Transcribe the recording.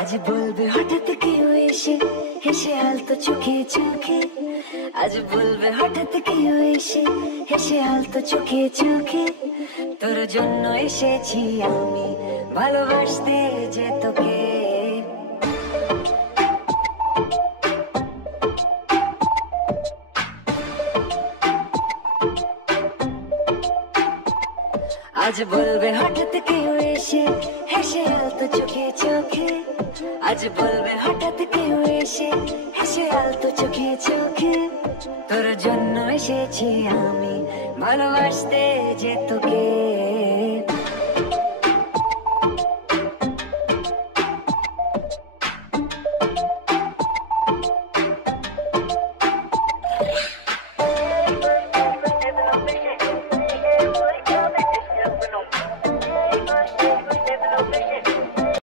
আজ বলবে হঠাৎ কেউ এসে হেসে আলতো চোখে চোখে, আজ বলবে হঠাৎ কেউ এসে হেসে আলতো চোখে চোখে, তোর জন্য এসেছি আমি ভালোবাসতে যে তোকে। আজ বলবে হঠাৎ কেউ এসে হেসে আলতো চোখে চোখে, আজ বলবে হঠাৎ কেউ এসে হেসে আলতো চোখে চোখে, তোর জন্য এসেছি আমি ভালোবাসতে যে তোকে।